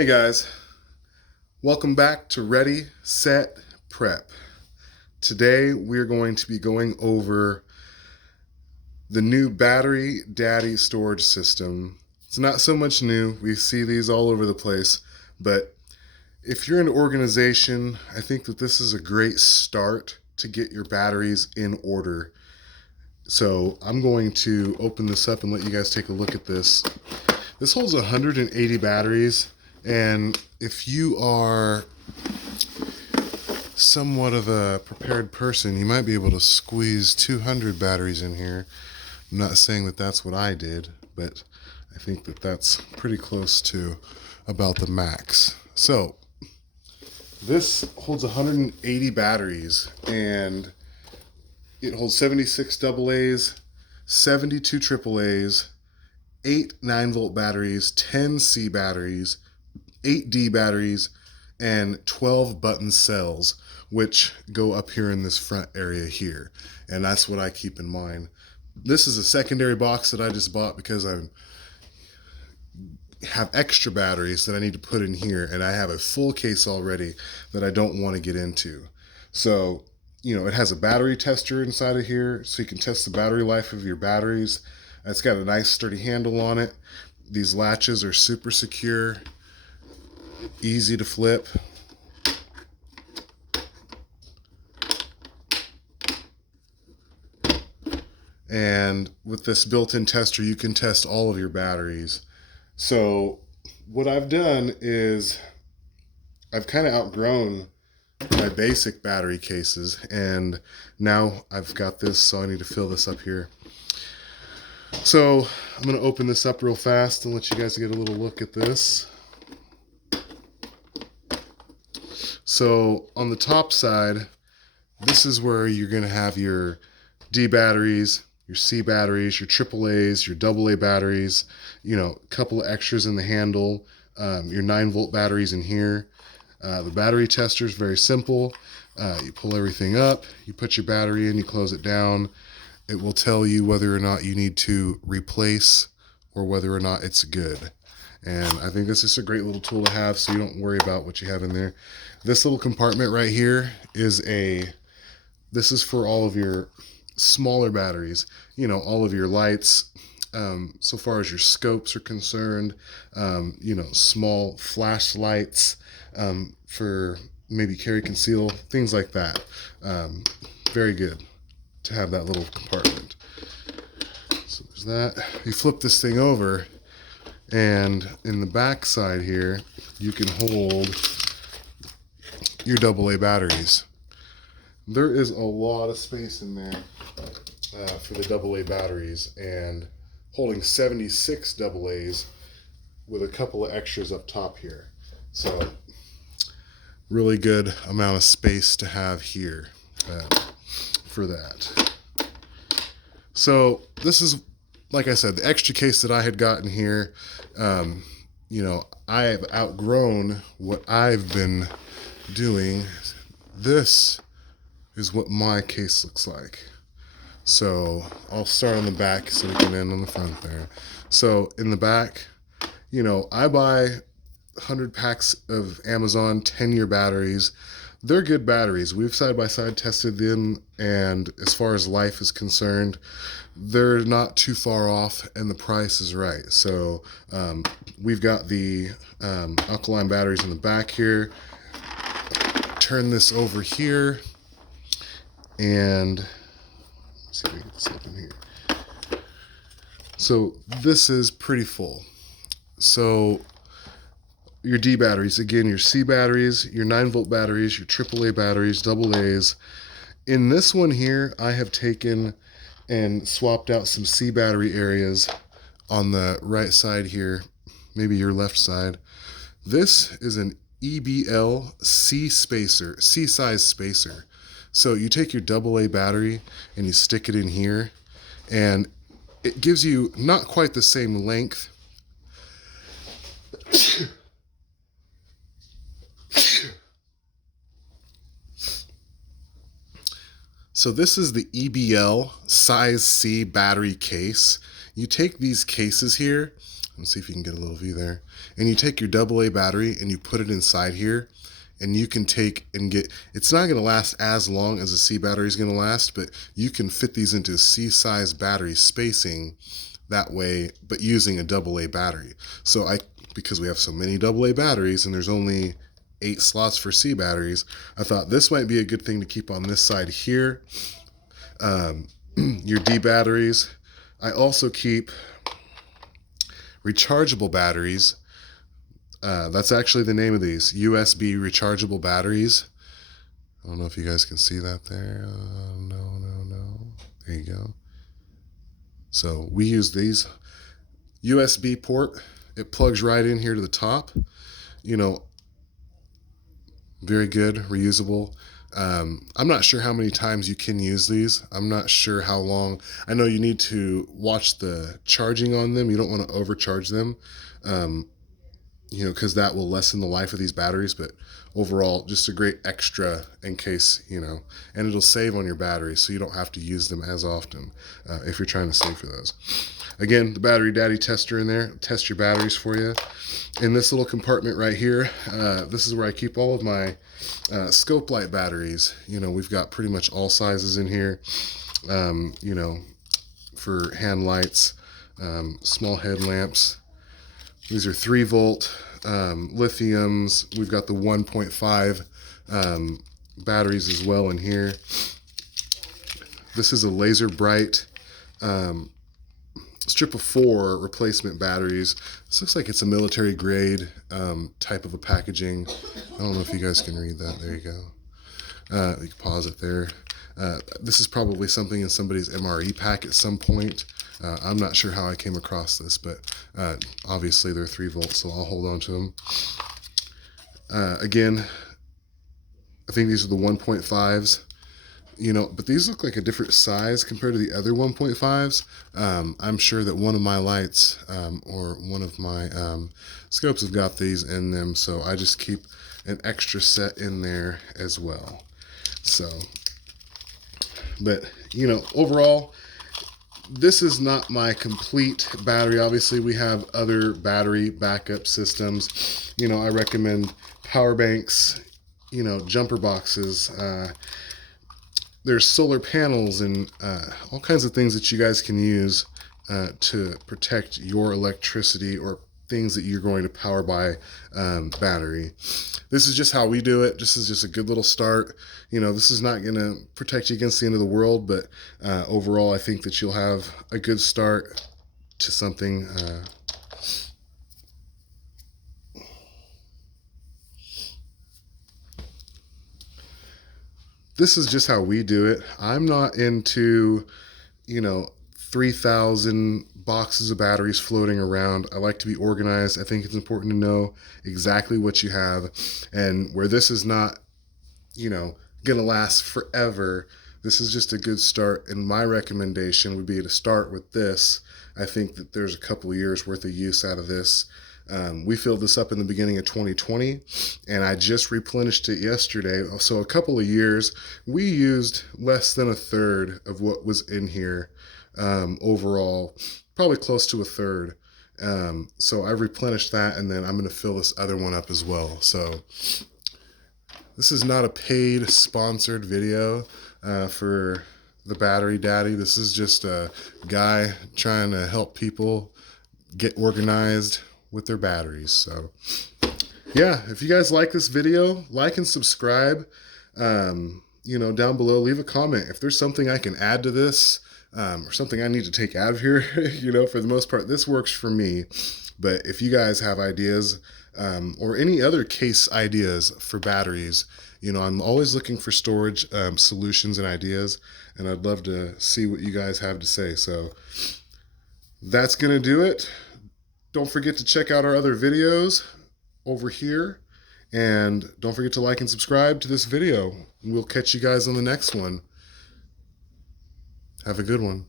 Hey guys, welcome back to Ready, Set, Prep. Today we're going to be going over the new Battery Daddy storage system. It's not so much new, we see these all over the place, but if you're an organization, I think that this is a great start to get your batteries in order. So I'm going to open this up and let you guys take a look at this. This holds 180 batteries, and if you are somewhat of a prepared person, you might be able to squeeze 200 batteries in here. I'm not saying that that's what I did, but I think that that's pretty close to about the max. So this holds 180 batteries, and it holds 76 AA's, 72 AAA's, 8 9-volt batteries, 10 C batteries, 8 D batteries, and 12 button cells, which go up here in this front area here. And that's what I keep in mind. This is a secondary box that I just bought because I have extra batteries that I need to put in here, and I have a full case already that I don't want to get into. So, it has a battery tester inside of here, so you can test the battery life of your batteries. It's got a nice sturdy handle on it. These latches are super secure, easy to flip. And with this built-in tester, you can test all of your batteries. So what I've done is I've kind of outgrown my basic battery cases, and now I've got this, so I need to fill this up here. So I'm going to open this up real fast and let you guys get a little look at this. So on the top side, this is where you're going to have your D batteries, your C batteries, your AAA's, your AA batteries, a couple of extras in the handle, your 9-volt batteries in here. The battery tester is very simple. You pull everything up, you put your battery in, you close it down. It will tell you whether or not you need to replace or whether or not it's good. And I think this is a great little tool to have, so you don't worry about what you have in there. This little compartment right here this is for all of your smaller batteries, all of your lights, so far as your scopes are concerned, small flashlights, for maybe carry conceal, things like that. Very good to have that little compartment. So there's that. You flip this thing over, and in the back side here, you can hold your AA batteries. There is a lot of space in there for the AA batteries, and holding 76 AA's with a couple of extras up top here. So really good amount of space to have here for that. So this is, like I said, the extra case that I had gotten here. I have outgrown what I've been doing. This is what my case looks like. So I'll start on the back so we can end on the front there. So in the back, I buy 100 packs of Amazon 10-year batteries. They're good batteries. We've side-by-side tested them, and as far as life is concerned, they're not too far off, and the price is right. So we've got the alkaline batteries in the back here. Turn this over here, and let's see if we can get this open here. So this is pretty full. So your D batteries, again, your C batteries, your 9-volt batteries, your AAA batteries, AA's. In this one here, I have taken and swapped out some C battery areas on the right side here, maybe your left side. This is an EBL C-size spacer. So you take your AA battery and you stick it in here, and it gives you not quite the same length. So this is the EBL size C battery case. You take these cases here, Let's see if you can get a little view there. And you take your AA battery and you put it inside here, and you can take and get, it's not going to last as long as a C battery is going to last, but you can fit these into C-size battery spacing that way, but using a AA battery. So because we have so many AA batteries and there's only 8 slots for C batteries, I thought this might be a good thing to keep on this side here. Your D batteries. I also keep rechargeable batteries. That's actually the name of these, USB rechargeable batteries. I don't know if you guys can see that there. No. There you go. So we use these USB port. It plugs right in here to the top. You know, very good, reusable. I'm not sure how many times you can use these. I'm not sure how long. I know you need to watch the charging on them. You don't want to overcharge them, you know, because that will lessen the life of these batteries. But overall, just a great extra in case, you know, and it'll save on your batteries, so you don't have to use them as often if you're trying to save for those. Again, the battery daddy tester in there, test your batteries for you. In this little compartment right here, this is where I keep all of my scope light batteries. You know, we've got pretty much all sizes in here, you know, for hand lights, small headlamps. These are 3-volt lithiums. We've got the 1.5 batteries as well in here. This is a laser bright strip of 4 replacement batteries. This looks like it's a military grade type of a packaging. I don't know if you guys can read that. There you go. You can pause it there. This is probably something in somebody's MRE pack at some point. I'm not sure how I came across this, but obviously they're 3 volts, so I'll hold on to them. Again, I think these are the 1.5s. You know, but these look like a different size compared to the other 1.5s. I'm sure that one of my lights or one of my scopes have got these in them, so I just keep an extra set in there as well. So, but, you know, overall, this is not my complete battery. Obviously, we have other battery backup systems. You know, I recommend power banks, you know, jumper boxes, there's solar panels and all kinds of things that you guys can use to protect your electricity or things that you're going to power by battery. This is just how we do it. This is just a good little start. You know, this is not going to protect you against the end of the world, but overall, I think that you'll have a good start to something. This is just how we do it. I'm not into, you know, 3,000 boxes of batteries floating around. I like to be organized. I think it's important to know exactly what you have, and where this is not, you know, gonna last forever. This is just a good start, and my recommendation would be to start with this. I think that there's a couple of years worth of use out of this. We filled this up in the beginning of 2020, and I just replenished it yesterday. So a couple of years, we used less than a third of what was in here overall, probably close to a third. So I replenished that, and then I'm going to fill this other one up as well. So this is not a paid sponsored video for the Battery Daddy. This is just a guy trying to help people get organized with their batteries. So yeah, if you guys like this video, like and subscribe. You know, down below, leave a comment if there's something I can add to this, or something I need to take out of here. You know, for the most part, this works for me, but if you guys have ideas or any other case ideas for batteries, you know, I'm always looking for storage solutions and ideas, and I'd love to see what you guys have to say. So that's gonna do it. Don't forget to check out our other videos over here. And don't forget to like and subscribe to this video. We'll catch you guys on the next one. Have a good one.